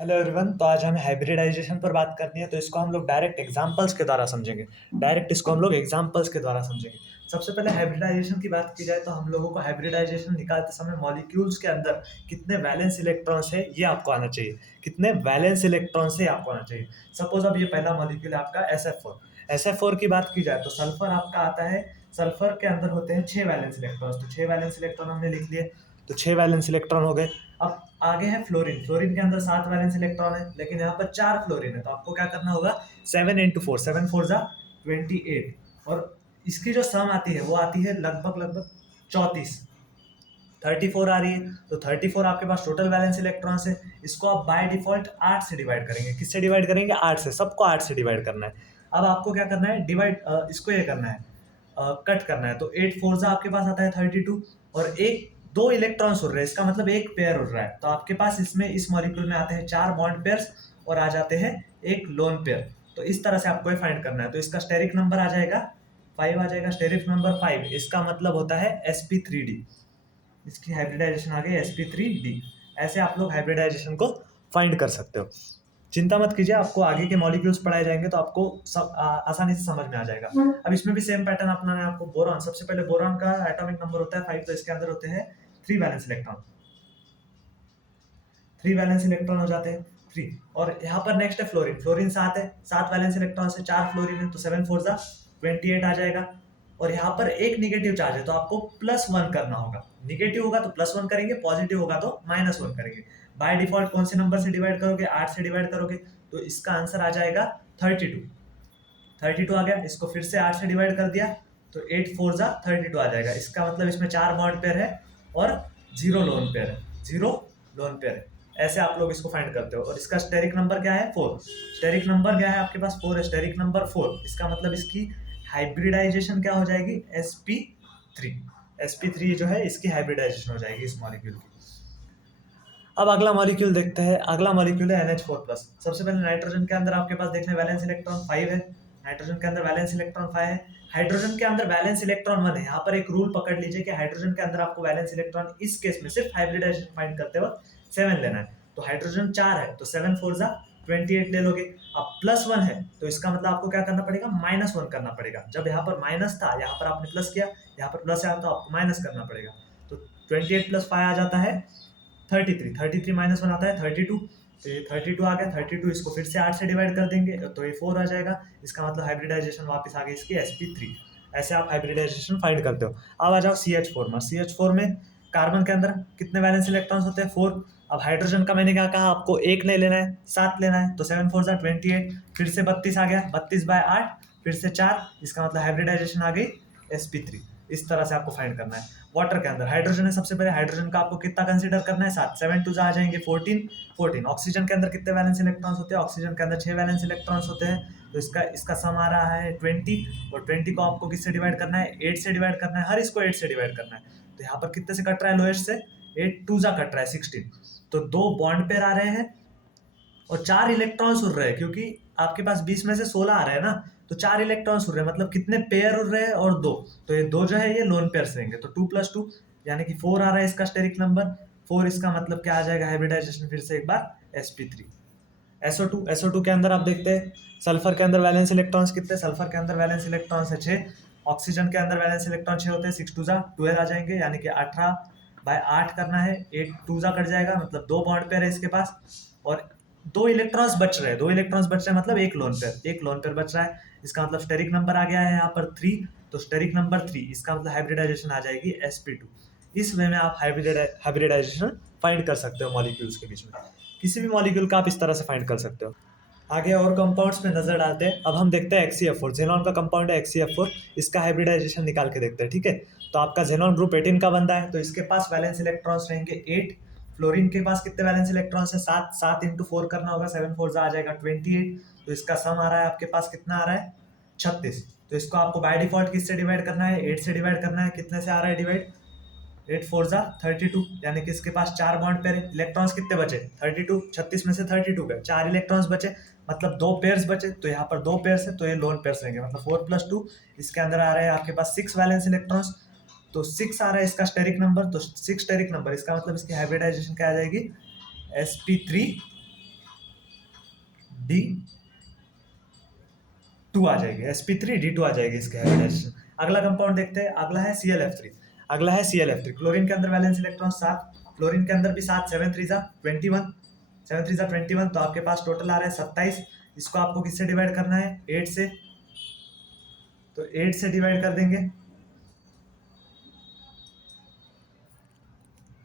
Hello everyone. तो आज हमें हाइब्रिडाइजेशन पर बात करनी है, तो इसको हम लोग डायरेक्ट एग्जांपल्स के द्वारा समझेंगे। डायरेक्ट इसको हम लोग एग्जांपल्स के द्वारा समझेंगे। सबसे पहले हाइब्रिडाइजेशन की बात की जाए तो हम लोगों को हाइब्रिडाइजेशन निकालते समय मॉलिक्यूल्स के अंदर कितने वैलेंस इलेक्ट्रॉन्स है ये आपको आना चाहिए। कितने वैलेंस इलेक्ट्रॉन्स है ये आपको आना चाहिए। सपोज अब ये पहला मॉलिक्यूल है आपका SF4। SF4 की बात की जाए तो सल्फर आपका आता है। सल्फर के अंदर होते हैं 6 वैलेंस इलेक्ट्रॉन्स, तो 6 वैलेंस इलेक्ट्रॉन हमने लिख लिए। तो 6 वैलेंस इलेक्ट्रॉन हो गए। अब आगे है फ्लोरीन। फ्लोरीन के अंदर 7 वैलेंस इलेक्ट्रॉन है, लेकिन यहाँ पर 4 फ्लोरीन है, तो आपको क्या करना होगा, 7 इंटू 4, 7 4 जा 28। और इसकी जो सम आती है वो आती है लगभग लगभग 34। 34 आ रही है, तो 34 आपके पास टोटल वैलेंस इलेक्ट्रॉन्स है। इसको आप बाय डिफॉल्ट 8 से डिवाइड करेंगे। किससे डिवाइड करेंगे? 8 से। सबको 8 से डिवाइड करना है। अब आपको क्या करना है, डिवाइड इसको ये करना है, कट करना है। तो 8 4 आपके पास आता है 32। और एक दो इलेक्ट्रॉन्स उड़ रहे हैं, इसका मतलब एक पेयर उड़ रहा है। तो आपके पास इसमें इस मॉलिक्यूल में आते हैं 4 बॉन्ड पेयर्स और आ जाते हैं एक लोन पेयर। तो इस तरह से आपको ये फाइंड करना है। तो इसका स्टेरिक नंबर आ जाएगा 5 आ जाएगा। स्टेरिक नंबर 5, इसका मतलब होता है sp3d। इसकी हाइब्रिडाइजेशन आ गई sp3d। ऐसे आप लोग हाइब्रिडाइजेशन को फाइंड कर सकते हो। चिंता मत कीजिए, आपको आगे के मॉलिक्यूल्स पढ़ाए जाएंगे तो आपको सब आसानी से समझ में आ जाएगा। अब इसमें भी सेम पैटर्न अपनाना है आपको। बोरॉन, सबसे पहले बोरॉन का एटॉमिक नंबर होता है 5, तो इसके अंदर होते हैं 3 वैलेंस इलेक्ट्रॉन। 3 वैलेंस इलेक्ट्रॉन हो जाते हैं 3। और यहाँ पर नेक्स्ट है फ्लोरीन। फ्लोरीन 7 है, 7 वैलेंस इलेक्ट्रॉन से 4 फ्लोरीन है, तो 7 4 जा 28 आ जाएगा। और यहाँ पर एक निगेटिव चार्ज है, तो आपको +1 करना होगा। निगेटिव होगा तो +1 करेंगे, पॉजिटिव होगा तो -1 करेंगे। बाय डिफॉल्ट कौन से नंबर से डिवाइड करोगे? 8 से डिवाइड करोगे, तो इसका आंसर आ जाएगा 32। 32 आ गया। इसको फिर से 8 से डिवाइड कर दिया, तो 8 4 जा 32 आ जाएगा। इसका मतलब इसमें 4 बॉन्ड पेयर है और 0 लोन पेयर है। 0 लोन पेयर है। ऐसे आप लोग इसको फाइंड करते हो। और इसका स्टेरिक नंबर क्या है? 4। स्टेरिक नंबर क्या है आपके पास? 4 है। स्टेरिक नंबर 4, इसका मतलब इसकी हाइब्रिडाइजेशन क्या हो जाएगी? sp3। sp3 जो है इसकी हाइब्रिडाइजेशन हो जाएगी इस मॉलिक्यूल की। अब अगला मॉलिक्यूल देखते हैं। अगला मॉलिक्यूल है NH4+। सबसे पहले नाइट्रोजन के अंदर आपके पास देखने वैलेंस इलेक्ट्रॉन 5 है। नाइट्रोजन के अंदर वैलेंस इलेक्ट्रॉन 5 है। हाइड्रोजन के अंदर वैलेंस इलेक्ट्रॉन 1 है। यहाँ पर एक रूल पकड़ लीजिए कि हाइड्रोजन के अंदर आपको वैलेंस इलेक्ट्रॉन इस केस में सिर्फ हाइब्रिडाइजेशन फाइंड करते वक्त 7 लेना है। तो हाइड्रोजन 4 है, तो 7 4 जा 28 ले लोगे। अब +1 है, तो इसका मतलब आपको क्या करना पड़ेगा? -1 करना पड़ेगा। जब यहाँ पर माइनस था, यहाँ पर आपने प्लस किया, यहाँ पर प्लस है तो आपको माइनस करना पड़ेगा। तो 28 + 5 आ जाता है 33। 33 -1 आता है 32। तो ये 32 आ गया। 32 इसको फिर से 8 से डिवाइड कर देंगे, तो ये 4 आ जाएगा। इसका मतलब हाइब्रिडाइजेशन वापस आ गई इसकी sp3। ऐसे आप हाइब्रिडाइजेशन फाइंड करते हो। अब आ जाओ CH4 में। CH4 में कार्बन के अंदर कितने वैलेंस इलेक्ट्रॉन्स होते हैं? 4। अब हाइड्रोजन का मैंने क्या कहा आपको? एक नहीं लेना है, 7 लेना है। तो 7 4 जा 28। फिर से 32 आ गया, 32/8, फिर से 4। इसका मतलब हाइब्रिडाइजेशन आ गई sp3। इस तरह से आपको फाइंड करना है। वाटर के अंदर हाइड्रोजन है। सबसे पहले हाइड्रोजन का आपको कितना कंसीडर करना है? 7। 7 2 आ जाएंगे 14। 14। ऑक्सीजन के अंदर कितने वैलेंस इलेक्ट्रॉन्स होते हैं? ऑक्सीजन के अंदर 6 वैलेंस इलेक्ट्रॉन्स होते हैं। तो इसका इसका सम आ रहा है 20। और 20 को आपको किससे डिवाइड करना है? 8 से डिवाइड करना है। हर इसको 8 से डिवाइड करना है। तो यहाँ पर कितने से कट रहा है? लोएस्ट से 8 2 जा कट रहा है 16। तो 2 बॉन्ड पेयर आ रहे हैं और 4 इलेक्ट्रॉन्स उड़ रहे हैं, क्योंकि आपके पास 20 में से 16 आ रहे हैं ना। तो 4 इलेक्ट्रॉन्स उड़ रहे हैं, मतलब कितने पेयर उड़ रहे हैं? और 2। तो ये 2 जो है ये लोन पेयर रहेंगे। तो 2 + 2 यानी कि 4 आ रहा है इसका स्टेरिक नंबर 4। इसका मतलब क्या आ जाएगा? हाइब्रिडाइजेशन फिर से एक बार sp3। SO2 के अंदर आप देखते हैं सल्फर के अंदर वैलेंस इलेक्ट्रॉन्स कितने? सल्फर के अंदर वैलेंस इलेक्ट्रॉन्स है 6। ऑक्सीजन के अंदर वैलेंस इलेक्ट्रॉन 6 होते हैं। 6 2 जा 12 आ जाएंगे, यानी कि 18/8 करना है। 8 2 जा कट जाएगा, मतलब 2 बॉन्ड पेयर है इसके पास। और 2 इलेक्ट्रॉन्स बच रहे हैं। 2 इलेक्ट्रॉन्स बच रहे हैं मतलब एक लोन पेयर, एक लोन पेयर बच रहा है। इसका मतलब स्टेरिक नंबर आ गया है यहाँ पर 3। तो स्टेरिक नंबर 3, इसका मतलब हाइब्रिडाइजेशन आ जाएगी sp2। इस वे में आप हाइब्रिडाइजेशन फाइंड कर सकते हो मॉलिक्यूल्स के बीच में। किसी भी मॉलिक्यूल का आप इस तरह से फाइंड कर सकते हो। आगे और कंपाउंड्स पे नजर डालते हैं। अब हम देखते हैं HCF4। जेनॉन का कंपाउंड है HCF4। इसका हाइब्रिडाइजेशन निकाल के देखते हैं, ठीक है। तो आपका जेनॉन ग्रुप 18 का बंदा है, तो इसके पास वैलेंस इलेक्ट्रॉन्स रहेंगे 8। फ्लोरीन के पास कितने वैलेंस इलेक्ट्रॉन्स है? 7। 7 इंटू 4 करना होगा, 7 4 आ जाएगा 28। तो इसका सम आ रहा है आपके पास कितना आ रहा है? 36। तो इसको आपको बाय डिफॉल्ट किससे डिवाइड करना है? 8 से डिवाइड करना है। कितने से आ रहा है डिवाइड? 8 4 जा 32, यानी कि इसके पास 4 बॉन्ड पेयर है। इलेक्ट्रॉन्स कितने बचे? 32। 36 में से 32 गए, 4 इलेक्ट्रॉन्स बचे, मतलब 2 पेयर्स बचे। तो यहाँ पर 2 पेयर्स है, तो ये लोन पेयर्स रहेंगे, मतलब 4 + 2। इसके अंदर आ रहे हैं आपके पास 6 वैलेंस इलेक्ट्रॉन्स। तो 6 आ रहा है इसका स्टेरिक नंबर, तो 6 स्टेरिक नंबर, इसका मतलब इसकी हाइब्रिडाइजेशन क्या आ जाएगी? sp3 D2 आ जाएगी, sp3 D2 आ जाएगी इसके हाइब्रिडाइजेशन। अगला कंपाउंड देखते हैं, अगला है ClF3। अगला है ClF3। क्लोरीन के अंदर वैलेंस इलेक्ट्रॉन 7, फ्लोरीन के अंदर भी 7, 7 3 जा 21, 7 3 जा 21, तो आपके पास टोटल आ रहा है 27। इसको आपको किससे डिवाइड करना है, 8 से, तो 8 से डिवाइड कर देंगे,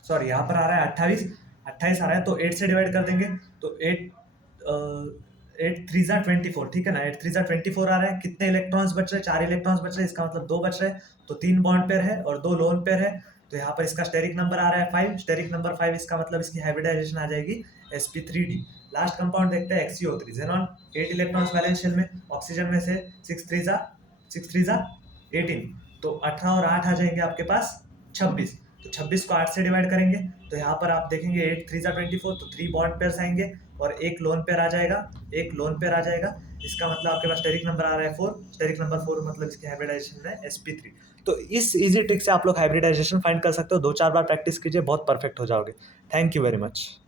सॉरी यहाँ पर आ रहा है 28, 28 आ रहा है, तो 8 से डिवाइड कर देंगे, तो 8 3 जा 24, ठीक है ना, 8 3 जा 24 आ रहा है। कितने इलेक्ट्रॉन्स बच रहे हैं, 4 इलेक्ट्रॉन्स बच रहे हैं, इसका मतलब 2 बच रहे हैं, तो 3 बॉन्ड पेयर है और 2 लोन पेयर है। तो यहाँ पर इसका स्टेरिक नंबर आ रहा है 5, स्टेरिक नंबर 5, इसका मतलब इसकी हाइब्रिडाइजेशन आ जाएगी sp3d। लास्ट कंपाउंड देखते हैं XeO3। xenon 8 electrons valence shell में, ऑक्सीजन में से 6 3 जा 18, तो 18 और 8 आ जाएंगे आपके पास 26, तो 26 को 8 से डिवाइड करेंगे, तो यहाँ पर आप देखेंगे 8 3 जा 24, तो 3 बॉन्ड पेयर्स आएंगे और एक लोन पेयर आ जाएगा, एक लोन पेयर आ जाएगा। इसका मतलब आपके पास स्टेरिक नंबर आ रहा है 4, स्टेरिक नंबर 4 मतलब इसकी हाइब्रिडाइजेशन है sp3। तो इस इजी ट्रिक से आप लोग हाइब्रिडाइजेशन फाइंड कर सकते हो, 2-4 बार प्रैक्टिस कीजिए, बहुत परफेक्ट हो जाओगे। Thank you very much.